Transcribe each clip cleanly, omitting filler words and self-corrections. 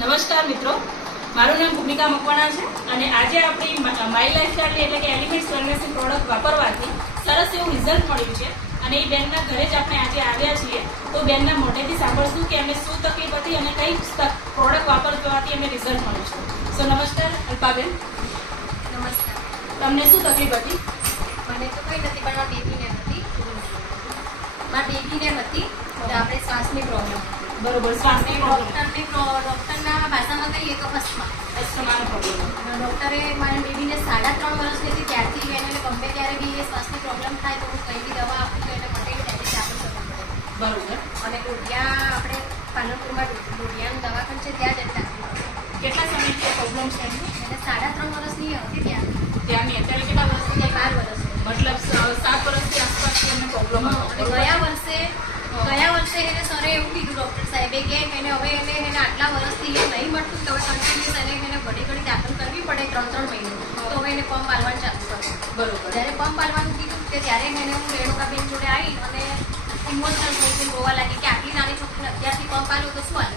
નમસ્કાર મિત્રો, મારું નામ ભૂમિકા મકવાણા છે અને આજે આપણી માય લાઈફસ્ટાઈલ એટલે કે એલિમેન્ટ્સ વેલનેસની પ્રોડક્ટ વાપરવાથી સરસ એવું રિઝલ્ટ મળ્યું છે અને એ બેનના ઘરે જ આપણે આજે આવ્યા છીએ. તો બેનના મોઢેથી સાંભળશું કે એમને શું તકલીફ હતી અને કઈ પ્રોડક્ટ વાપરવાથી એમને રિઝલ્ટ મળ્યું છે. સો નમસ્કાર અલ્પાબેન. નમસ્કાર. તમને શું તકલીફ હતી? મને તો કંઈ નથી, પણ મારા બેબીને હતી તો આપણે શ્વાસની પ્રોબ્લેમ. બરોબર, શ્વાસની ડૉક્ટરના ભાષામાં કહીએ તો અસ્થમાનો પ્રોબ્લેમ. ડૉક્ટરે મારી બેબીને 3.5 વર્ષની હતી ત્યારથી એને ગમે ત્યારે બી એ શ્વાસની પ્રોબ્લેમ થાય તો હું કંઈ બી દવા આપું તો એને મટેલી ડાયરેક્ટ આપી શકું પડે. બરોબર. અને ડોડિયા આપણે પાલનપુરમાં ડોડિયાનું દવાખાનું છે ત્યાં જ એટલે કેટલા સમયથી પ્રોબ્લેમ છે એમને? એને 3.5 વર્ષની હતી ત્યાંની. અત્યારે કેટલા વર્ષથી? 12 વર્ષ. મતલબ 7 વર્ષથી આસપાસથી એમને પ્રોબ્લેમ હતો. ગયા વર્ષે એને સરે એવું કીધું ડૉક્ટર સાહેબે કે એને હવે એને આટલા વર્ષથી એ નહીં મળતું તો હવે કન્ટિન્યુઅસ એને ઘડી દાખલ કરવી પડે 3 મહિને. તો હવે એને પંપ આલવાનું ચાલુ કર્યું. બરોબર. જ્યારે પંપ આલવાનું કીધું કે ત્યારે એને હું રેણુકાબેન જોડે આવી અને ઇમોશનલ થઈ ગઈ, રોવા લાગી કે આટલી નાની છોકરીને અત્યારથી પંપ આલ્યો તો શું હાલે.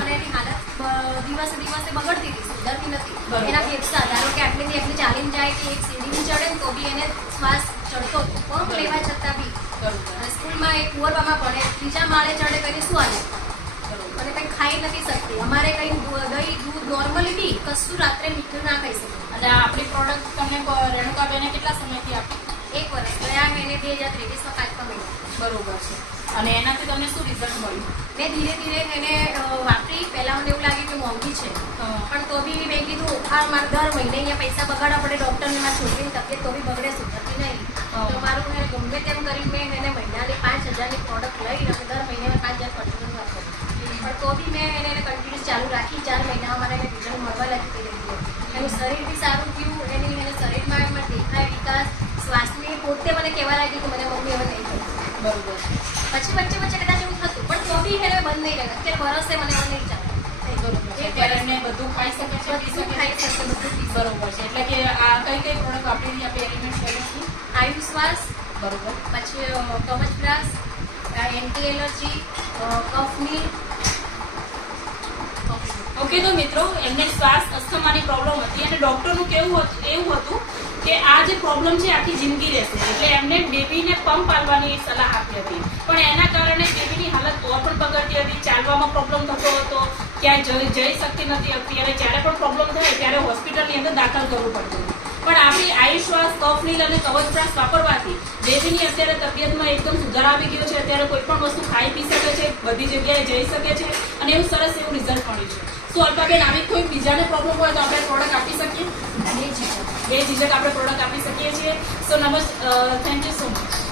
અને એની હાલત દિવસે બગડતી હતી, સુધરતી નથી. એના ફેફસા ધારો કે આટલી ચાલીને જાય કે એક સીડીની ચડે ને તો બી એને શ્વાસ ચડતો હતો પંપ લેવા છતાં બી. અને સ્કૂલમાં એક કુંવરવામાં ભણે, 3જા માળે ચડે તો એને શું હાલે. અને કંઈ ખાઈ નથી શકતી. અમારે કંઈ દહીં દૂધ નોર્મલી બી કશું રાત્રે મીઠું ના ખાઈ શકે. અને આપણી પ્રોડક્ટ તમને રેણુકાબેને કેટલા સમયથી આપી? 1 વર્ષ. ગયા મહિને 2023માં 5મા મહિને. બરોબર છે. અને એનાથી તમને શું રિઝલ્ટ મળ્યું? મેં ધીરે ધીરે એને વાપરી. પહેલાં મને એવું લાગ્યું કે મોંઘી છે, પણ તો બી મેં કીધું આ મારે દર મહિને અહીંયા પૈસા બગાડવા પડે ડૉક્ટરને, મારી છોકરીની તબિયત તો બી બગડે, સુધરતી નહીં. તો મારું મેં ગમે તેમ કરી મેં એને મહિનાની 5,000ની પ્રોડક્ટ લઈને અને દર મહિને 5,000 ખર્ચવાનું વાપરું. પણ તો બી મેં એને કન્ટિન્યુઅસ ચાલુ રાખી. 4 મહિનામાં મને રિઝલ્ટ મળવા લાગી ધીરે ધીરે. એનું શરીર બી સારું થયું. એને શરીરમાં એમાં દેખાય વિકાસ. શ્વાસની પોતે મને કહેવા લાગી કે મને મમ્મી હવે નહીં થયું. બરોબર. પછી વચ્ચે કદાચ એવું થતું, પણ તો બી એને બંધ નહીં રહે. અત્યારે વરસે મને હવે નહીં ચાલે. અત્યારે એમને બધું ખાઈ શકે છે, પી શકે ખાઈ છે. શકશે, બધું પી શકશે. બરોબર છે. એટલે કે આ કઈ પ્રોડક્ટ વાપરીને આપણે એલિમેન્ટ્સ વેલનેસની? આયુશ્વાસ, બરોબર. પછી કવચપ્રાસ, એન્ટી એલર્જી, કફની. ઓકે, તો મિત્રો એમને શ્વાસ અસ્થમાની પ્રોબ્લેમ હતી અને ડૉક્ટરનું કેવું હતું એવું હતું કે આ જે પ્રોબ્લેમ છે આખી જિંદગી રહેશે. એટલે એમને બેબીને પંપ આલવાની સલાહ આપી હતી. પણ એના કારણે બેબીની હાલત તો પણ બગડતી હતી, ચાલવામાં પ્રોબ્લેમ થતો હતો, ક્યાંય જઈ શકતી નથી હતી. અને જ્યારે પણ પ્રોબ્લેમ થાય ત્યારે હોસ્પિટલની અંદર દાખલ કરવું પડતું. પણ આપણી આયુશ્વાસ, કફનીલ અને કવચપ્રાસ વાપરવાથી બેબીની અત્યારે તબિયતમાં એકદમ સુધાર આવી ગયો છે. અત્યારે કોઈ પણ વસ્તુ ખાઈ પી શકે છે, બધી જગ્યાએ જઈ શકે છે અને એવું સરસ એવું રિઝલ્ટ મળ્યું છે. શું અલ્પાબેન આવી કોઈ બીજાને પ્રોબ્લેમ હોય તો આપણે પ્રોડક્ટ આપી શકીએ? બે ઝીઝક આપણે પ્રોડક્ટ આપી શકીએ છીએ. So thank you so much.